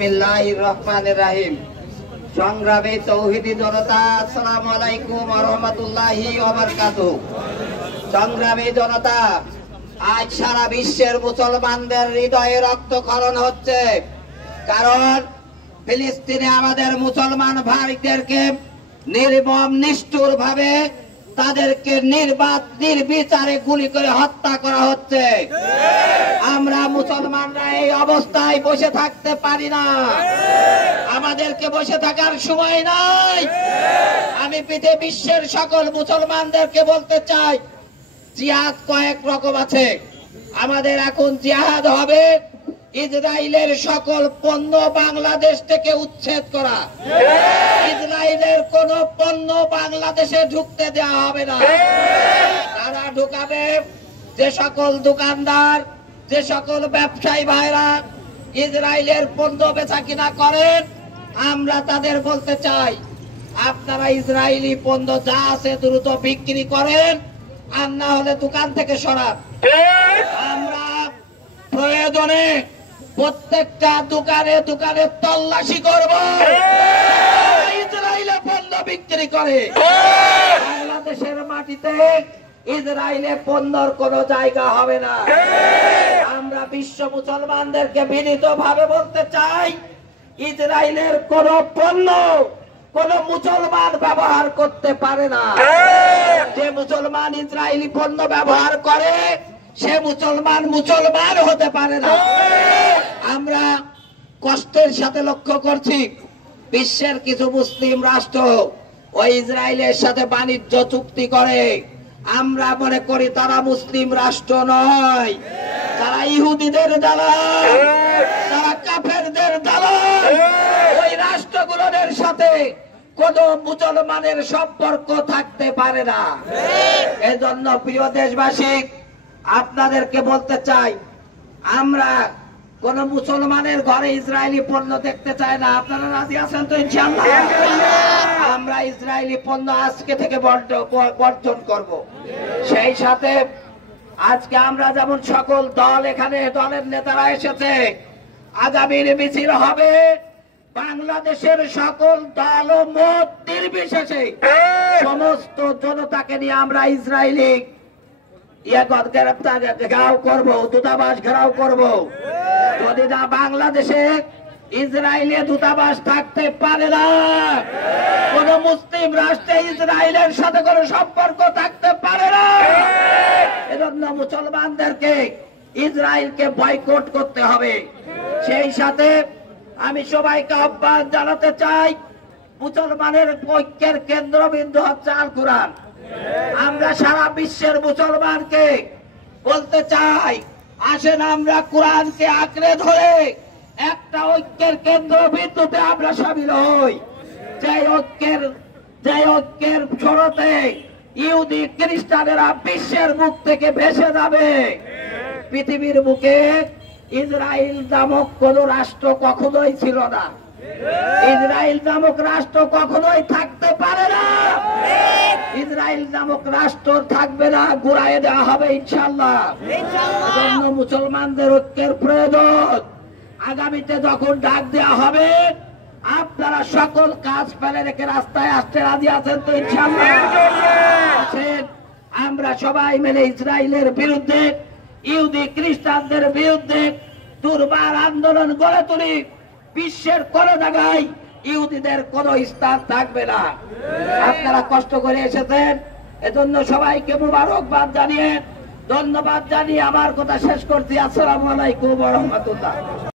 বিসমিল্লাহির রহমানির রহিম। সংগ্রামী তৌহিদি জনতা, আসসালামু আলাইকুম ওয়া রাহমাতুল্লাহি ওয়া বারাকাতুহু। সংগ্রামী জনতা, আজ সারা বিশ্বের মুসলমানদের হৃদয়ে রক্তক্ষরণ হচ্ছে, কারণ ফিলিস্তিনে আমাদের মুসলমান ভাইদেরকে নির্মম নিষ্ঠুর ভাবে তাদেরকে নির্বিচারে গুলি করে হত্যা করা হচ্ছে। আমরা মুসলমানরা এই অবস্থায় বসে থাকতে পারি না, আমাদেরকে বসে থাকার সময় নাই। আমি বিশ্বের সকল মুসলমানদেরকে বলতে চাই, জিহাদ কয়েক রকম আছে। আমাদের এখন জিহাদ হবে ইসরায়েলের সকল পণ্য বাংলাদেশ থেকে উচ্ছেদ করা। ইসরায়েলের কোন পণ্য বাংলাদেশে ঢুকতে দেওয়া হবে না। তারা ঢুকাবে যে সকল দোকানদার, যে সকল ব্যবসায়ী ভাইরা ইসরায়েলের পণ্য বেচা কিনা করেন, আমরা তাদের বলতে চাই, আপনারা ইসরায়েলি পণ্য যা আছে দ্রুত বিক্রি করেন, আর না হলে দোকান থেকে সরান। আমরা প্রয়োজনে প্রত্যেকটা দোকানে দোকানে তল্লাশি করব, ইসরায়েলে পণ্য বিক্রি করে। বাংলাদেশের মাটিতে ইসরায়েলে পণ্যর কোন জায়গা হবে না। আমরা বিশ্ব মুসলমানদেরকে বিনীতভাবে বলতে চাই, ইসরায়েলের কোন পণ্য কোন মুসলমান ব্যবহার করতে পারে না। যে মুসলমান ইসরায়েলি পণ্য ব্যবহার করে সে মুসলমান হতে পারে না। আমরা কষ্টের সাথে লক্ষ্য করছি, বিশ্বের কিছু মুসলিম রাষ্ট্র ওই ইসরায়েলের সাথে বাণিজ্য চুক্তি করে। আমরা মনে করি তারা মুসলিম রাষ্ট্র নয়, তারা ইহুদিদের দালাল, তারা কাফেরদের দালাল। ওই রাষ্ট্রগুলোর সাথে কোন মুসলমানের সম্পর্ক থাকতে পারে না। এজন্য প্রিয় দেশবাসী, আপনাদেরকে বলতে চাই, আমরা কোন মুসলমানের ঘরে ইসরায়েলি পণ্য দেখতে চাই না। আপনারা রাজি আছেন তো? ইনশাআল্লাহ আমরা ইসরায়েলি পণ্য আজকে থেকে বর্জন করব। সেই সাথে আজকে আমরা যেমন সকল দল, এখানে দলের নেতারা এসেছে, আগামীর মিছিল হবে বাংলাদেশের সকল দল ও মত নির্বিশেষে সমস্ত জনতাকে নিয়ে আমরা ইসরায়েলি ঘেরাও করব, দূতাবাস ঘেরাও করব। যদি না বাংলাদেশে ইসরায়েলি দূতাবাস থাকতে পারে না, কোন মুসলিম রাষ্ট্রে ইসরায়েলের সাথে কোন সম্পর্ক থাকতে পারে না। এজন্য মুসলমানদেরকে ইসরায়েলকে বয়কট করতে হবে। সেই সাথে আমি সবাইকে আহ্বান জানাতে চাই, মুসলমানের ঐক্যের কেন্দ্রবিন্দু হচ্ছে আল কোরআন। আমরা সারা বিশ্বের মুসলমানকে বলতে চাই, আসেন আমরা কোরআনকে আঁকড়ে ধরে একটা ঐক্যের কেন্দ্রবিন্দুতে আমরা সামিল হই। যে ঐক্যের স্রোতে ইহুদি খ্রিস্টানেরা বিশ্বের মুখ থেকে ভেসে যাবে। পৃথিবীর বুকে ইসরায়েল নামক কোন রাষ্ট্র কখনোই ছিল না, ইসরায়েল নামক রাষ্ট্র কখনোই থাকতে পারে না। ইসরায়েল নামক রাষ্ট্র থাকবে না, গুড়াইয়ে দেওয়া হবে ইনশাআল্লাহ। এজন্য মুসলমানদের ঐক্যের প্রয়োজন। আগামীতে যখন ডাক দেওয়া হবে, আপনারা সকল কাজ ফেলে রেখে রাস্তায় আসতে রাজি আছেন তো? ইনশাআল্লাহ আসেন, আমরা সবাই মিলে ইসরায়েলের বিরুদ্ধে, ইহুদি খ্রিস্টানদের বিরুদ্ধে দুর্বার আন্দোলন গড়ে তুলি। বিশ্বের কোন জায়গায় ইহুদিদের কোন স্থান থাকবে না। আপনারা কষ্ট করে এসেছেন, এজন্য সবাইকে মুবারকবাদ জানিয়ে, ধন্যবাদ জানিয়ে আমার কথা শেষ করছি। আসসালামু আলাইকুম ওয়া রাহমাতুল্লাহ।